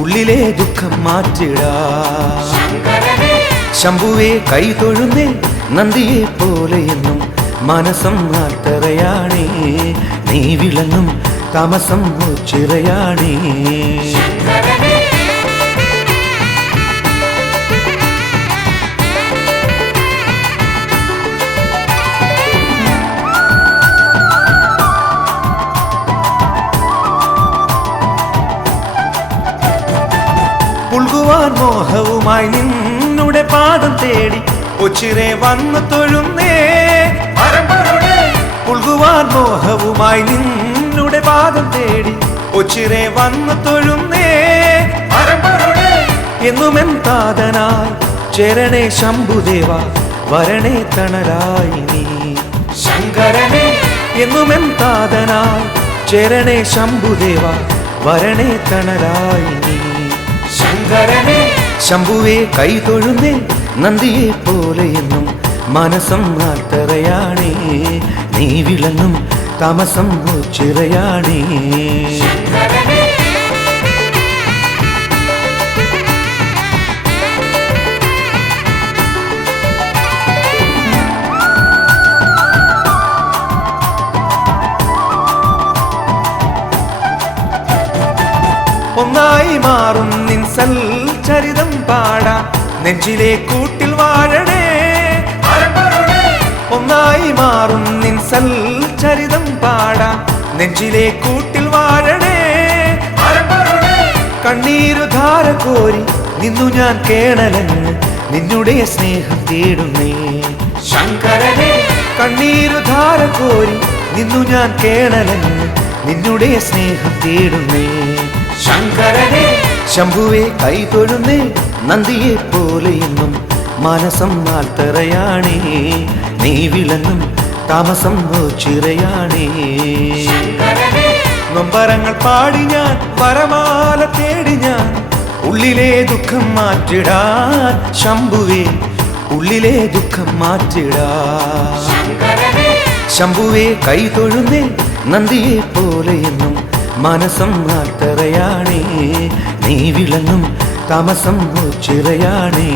ഉള്ളിലെ ദുഃഖം മാറ്റിടാൻ ശംഭുവേ കൈതൊഴുന്നേ നന്ദിയെ പോലെയെന്നും മനസ്സം നാട്ടറയാണേ നീ വിളങ്ങും താമസം ചിറയാണേ പുൽകുവാൻ മോഹവുമായി നിന്നുടെ പാദം തേടി ഒച്ചിരെ വന്നു തൊഴുന്നേ പുൽകുവാൻ മോഹവുമായി നിന്നുടെ പാദം തേടി ഒച്ചിറെ വന്നു തൊഴുന്നേ എന്നുമെൻ താതനായി ചേരണേ ശംഭുദേവ വരണേ തണലായി നീ ശങ്കരനെ എന്നുമെൻ താതനായി ചേരണേ ശംഭുദേവ വരണേ തണലായി നീ ശങ്കരനെ ശംഭുവേ കൈ തൊഴുന്നേ നന്ദിയെ പോലെ എന്നും മനസ്സം ആർത്തറയാണേ നീ വിളങ്ങും താമസം ചിറയാണേ ഒന്നായി മാറും നിൻ സൽചരിതം പാടാം നെഞ്ചിലെ കൂട്ടിൽ വാഴണേ ഒന്നായി മാറും നിൻ സൽചരിതം പാടാം നെഞ്ചിലെ കൂട്ടിൽ വാഴണേ കണ്ണീരു ധാര കോരി നിന്നു ഞാൻ കേണലങ്ങ് നിന്നുടെ സ്നേഹം തേടുന്നേ ശങ്കരനെ കണ്ണീരു ധാര കോരി നിന്നു ഞാൻ കേണലങ്ങ് നിന്നുടെ സ്നേഹം തേടുന്നേ ശങ്കരനെ ശംഭുവേ കൈ തൊഴുന്നേ നന്ദിയെ പോലെ എന്നും മനസ്സം ആൽത്തറയാണേ നീ വിളങ്ങും താമസം ചിറയാണേ നൊമ്പരങ്ങൾ പാടി ഞാൻ വരമാല തേടി ഞാൻ ഉള്ളിലെ ദുഃഖം മാറ്റിടാൻ ശംഭുവേ ഉള്ളിലെ ദുഃഖം മാറ്റിടാൻ ശംഭുവേ കൈ തൊഴുന്നേ നന്ദിയെ പോലെ എന്നും മനസ്സം ആൽത്തറയാണേ നീ വിളങ്ങും താമസം ചിറയാണേ